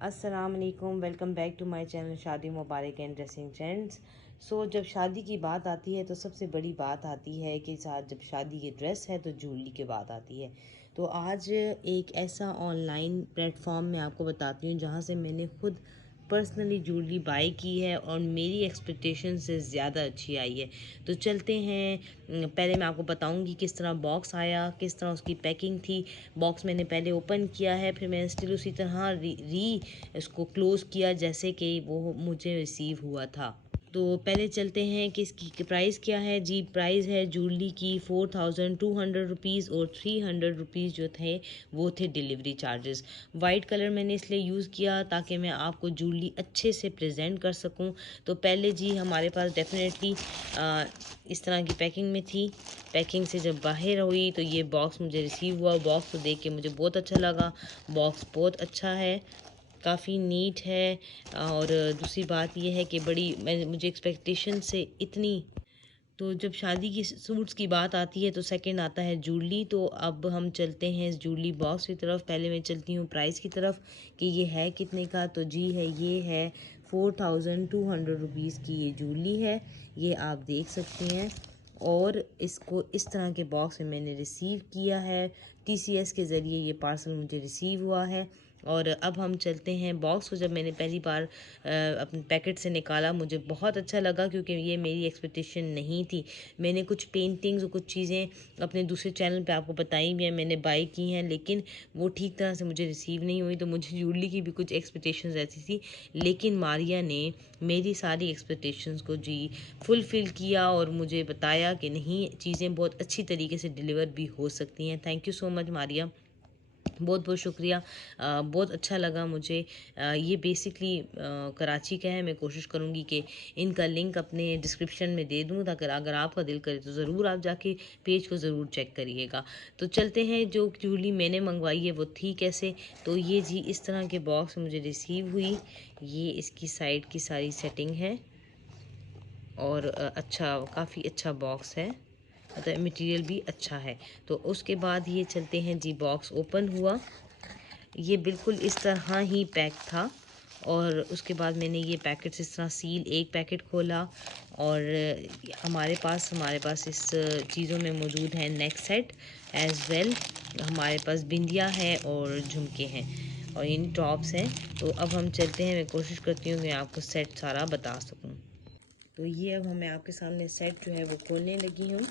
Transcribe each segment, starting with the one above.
अस्सलाम वालेकुम, welcome back to my channel शादी मुबारक एंड ड्रेसिंग ट्रेंड्स। जब शादी की बात आती है तो सबसे बड़ी बात आती है कि साथ जब शादी की ड्रेस है तो ज्वेलरी की बात आती है। तो आज एक ऐसा ऑनलाइन प्लेटफॉर्म मैं आपको बताती हूँ जहाँ से मैंने खुद पर्सनली ज्वेलरी बाय की है और मेरी एक्सपेक्टेशन से ज़्यादा अच्छी आई है। तो चलते हैं। पहले मैं आपको बताऊंगी किस तरह बॉक्स आया, किस तरह उसकी पैकिंग थी। बॉक्स मैंने पहले ओपन किया है, फिर मैंने स्टिल उसी तरह इसको क्लोज़ किया जैसे कि वो मुझे रिसीव हुआ था। तो पहले चलते हैं कि इसकी प्राइस क्या है। जी, प्राइस है ज्वेलरी की 4200 रुपीज़ और 300 रुपीज़ जो थे वो थे डिलीवरी चार्जेस। वाइट कलर मैंने इसलिए यूज़ किया ताकि मैं आपको ज्वेलरी अच्छे से प्रेजेंट कर सकूं। तो पहले जी हमारे पास डेफिनेटली इस तरह की पैकिंग में थी। पैकिंग से जब बाहर हुई तो ये बॉक्स मुझे रिसीव हुआ। बॉक्स को देख के मुझे बहुत अच्छा लगा। बॉक्स बहुत अच्छा है, काफ़ी नीट है। और दूसरी बात यह है कि मुझे एक्सपेक्टेशन से इतनी। तो जब शादी की सूट्स की बात आती है तो सेकंड आता है ज्वेलरी। तो अब हम चलते हैं इस ज्वेलरी बॉक्स की तरफ। पहले मैं चलती हूँ प्राइस की तरफ कि ये है कितने का। तो जी है, ये है 4200 रुपीज़ की ये ज्वेलरी है, ये आप देख सकती हैं। और इसको इस तरह के बॉक्स में मैंने रिसीव किया है। TCS के ज़रिए ये पार्सल मुझे रिसीव हुआ है। और अब हम चलते हैं बॉक्स को। जब मैंने पहली बार अपने पैकेट से निकाला मुझे बहुत अच्छा लगा क्योंकि ये मेरी एक्सपेक्टेशन नहीं थी। मैंने कुछ पेंटिंग्स और कुछ चीज़ें अपने दूसरे चैनल पे आपको बताई भी हैं, मैंने बाई की हैं, लेकिन वो ठीक तरह से मुझे रिसीव नहीं हुई। तो मुझे ज्वेलरी की भी कुछ एक्सपेक्टेशंस ऐसी थी, लेकिन मारिया ने मेरी सारी एक्सपेक्टेशंस को जी फुलफ़िल किया और मुझे बताया कि नहीं, चीज़ें बहुत अच्छी तरीके से डिलीवर भी हो सकती हैं। Thank you so much Maria, बहुत बहुत शुक्रिया। बहुत अच्छा लगा मुझे। ये बेसिकली कराची का है। मैं कोशिश करूँगी कि इनका लिंक अपने डिस्क्रिप्शन में दे दूँ ताकि अगर आपका दिल करे तो ज़रूर आप जाके पेज को ज़रूर चेक करिएगा। तो चलते हैं, जो ज्वेलरी मैंने मंगवाई है वो थी कैसे। तो ये जी इस तरह के बॉक्स मुझे रिसीव हुई। ये इसकी साइड की सारी सेटिंग है और अच्छा, काफ़ी अच्छा बॉक्स है, मतलब मटेरियल भी अच्छा है। तो उसके बाद ये चलते हैं जी, बॉक्स ओपन हुआ, ये बिल्कुल इस तरह ही पैक था। और उसके बाद मैंने ये पैकेट इस तरह सील, एक पैकेट खोला और हमारे पास इस चीज़ों में मौजूद है नेक सेट एज़ वेल। हमारे पास बिंदिया है और झुमके हैं और इन टॉप्स हैं। तो अब हम चलते हैं, मैं कोशिश करती हूँ कि आपको सेट सारा बता सकूँ। तो ये अब मैं आपके सामने सेट जो है वो खोलने लगी हूँ।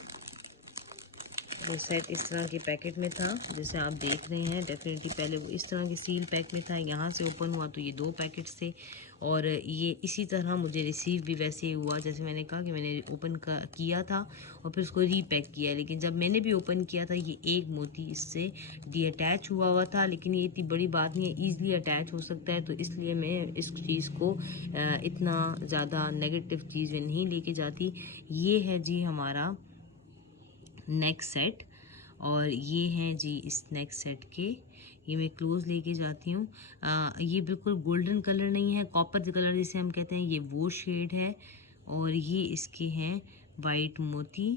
वो सेट इस तरह के पैकेट में था जैसे आप देख रहे हैं। डेफिनेटली पहले वो इस तरह के सील पैक में था, यहाँ से ओपन हुआ तो ये 2 पैकेट्स थे। और ये इसी तरह मुझे रिसीव भी वैसे ही हुआ जैसे मैंने कहा कि मैंने ओपन किया था और फिर उसको रीपैक किया। लेकिन जब मैंने भी ओपन किया था ये एक मोती इससे डीअटैच हुआ था, लेकिन ये इतनी बड़ी बात नहीं है, ईज़िली अटैच हो सकता है। तो इसलिए मैं इस चीज़ को इतना ज़्यादा नेगेटिव चीज़ में नहीं लेके जाती। ये है जी हमारा नेक सेट और ये हैं जी इस नेक सेट के। ये मैं क्लोज लेके जाती हूँ। ये बिल्कुल गोल्डन कलर नहीं है, कॉपर कलर जिसे हम कहते हैं, ये वो शेड है। और ये इसके हैं वाइट मोती।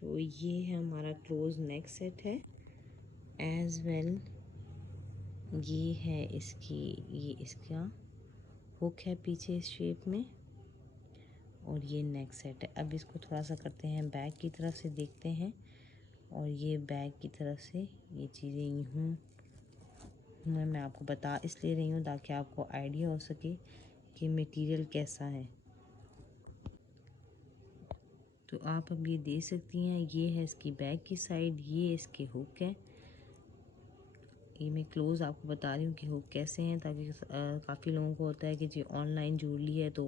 तो ये है हमारा क्लोज नेक सेट है एज वेल। ये है ये इसका हुक है पीछे इस शेप में और ये नेक सेट है। अब इसको थोड़ा सा करते हैं बैक की तरफ से देखते हैं। और ये बैक की तरफ से ये चीज़ें यूँ मैं आपको बता इसलिए रही हूँ ताकि आपको आइडिया हो सके कि मटेरियल कैसा है। तो आप अब ये देख सकती हैं, ये है इसकी बैक की साइड, ये इसके हुक है। ये मैं क्लोज़ आपको बता रही हूँ कि हुक कैसे हैं, ताकि काफ़ी लोगों को होता है कि जी ऑनलाइन ज्वेलरी है तो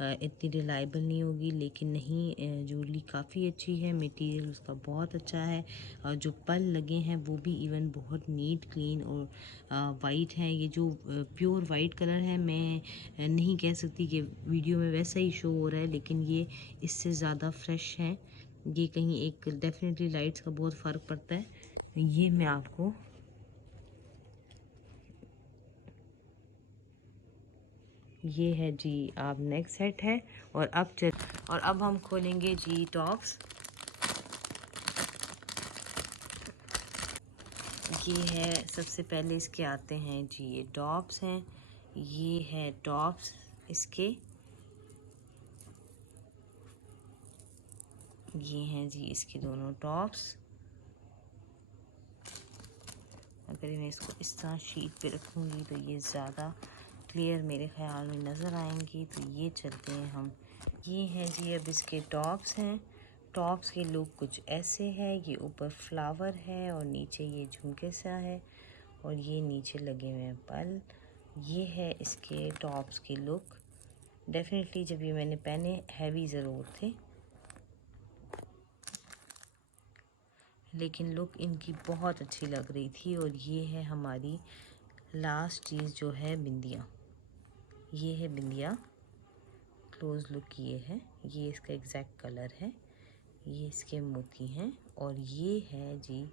इतनी रिलायबल नहीं होगी, लेकिन नहीं, ज्वेलरी काफ़ी अच्छी है, मटेरियल उसका बहुत अच्छा है। और जो पल लगे हैं वो भी इवन बहुत नीट क्लीन और वाइट हैं। ये जो प्योर वाइट कलर है, मैं नहीं कह सकती कि वीडियो में वैसा ही शो हो रहा है, लेकिन ये इससे ज़्यादा फ्रेश हैं। ये कहीं एक डेफिनेटली लाइट्स का बहुत फ़र्क पड़ता है। ये मैं आपको, ये है जी आप नेक सेट है। और अब हम खोलेंगे जी टॉप्स। ये है, सबसे पहले इसके आते हैं जी ये टॉप्स हैं, ये है टॉप्स इसके, ये हैं जी इसके दोनों टॉप्स। अगर मैं इसको इस तरह शीट पे रखूँगी तो ये ज़्यादा क्लियर मेरे ख्याल में नज़र आएंगी। तो ये चलते हैं हम, ये हैं जी अब इसके टॉप्स हैं। टॉप्स के लुक कुछ ऐसे है, ये ऊपर फ्लावर है और नीचे ये झुमके सा है और ये नीचे लगे हुए हैं पल। ये है इसके टॉप्स के लुक। डेफिनेटली जब ये मैंने पहने हैवी ज़रूर थे, लेकिन लुक इनकी बहुत अच्छी लग रही थी। और ये है हमारी लास्ट चीज़ जो है बिंदिया। ये है बिंदिया, क्लोज लुक ये है, ये इसका एग्जैक्ट कलर है, ये इसके मोती हैं। और ये है जी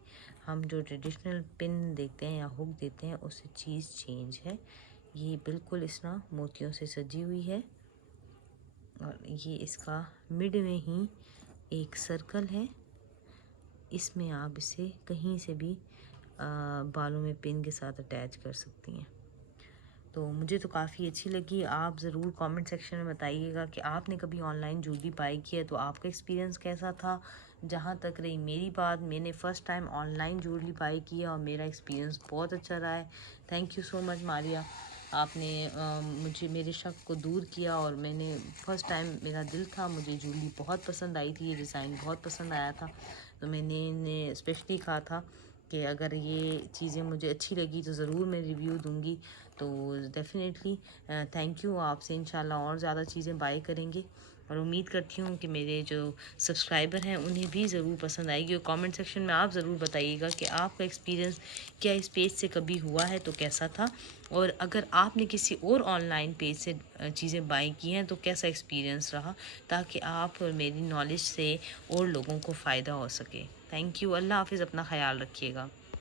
हम जो ट्रेडिशनल पिन देखते हैं या हुक देते हैं उससे चीज़ चेंज है। ये बिल्कुल इस तरह मोतियों से सजी हुई है और ये इसका मिड में ही एक सर्कल है। इसमें आप इसे कहीं से भी बालों में पिन के साथ अटैच कर सकती हैं। तो मुझे तो काफ़ी अच्छी लगी। आप ज़रूर कमेंट सेक्शन में बताइएगा कि आपने कभी ऑनलाइन ज्वेलरी बाई की है तो आपका एक्सपीरियंस कैसा था। जहाँ तक रही मेरी बात, मैंने first time online jewellery by की है और मेरा एक्सपीरियंस बहुत अच्छा रहा है। Thank you so much Maria, आपने मुझे मेरे शक को दूर किया। और मैंने फ़र्स्ट टाइम, मेरा दिल था, मुझे ज्वेलरी बहुत पसंद आई थी, ये डिज़ाइन बहुत पसंद आया था। तो मैंने स्पेशली कहा था कि अगर ये चीज़ें मुझे अच्छी लगी तो ज़रूर मैं रिव्यू दूँगी। तो डेफ़िनेटली थैंक यू, आपसे इंशाल्लाह और ज़्यादा चीज़ें बाय करेंगे और उम्मीद करती हूँ कि मेरे जो सब्सक्राइबर हैं उन्हें भी ज़रूर पसंद आएगी। और कमेंट सेक्शन में आप ज़रूर बताइएगा कि आपका एक्सपीरियंस क्या इस पेज से कभी हुआ है तो कैसा था, और अगर आपने किसी और ऑनलाइन पेज से चीज़ें बाय की हैं तो कैसा एक्सपीरियंस रहा, ताकि आप और मेरी नॉलेज से और लोगों को फ़ायदा हो सके। थैंक यू, अल्लाह हाफ़िज़, अपना ख्याल रखिएगा।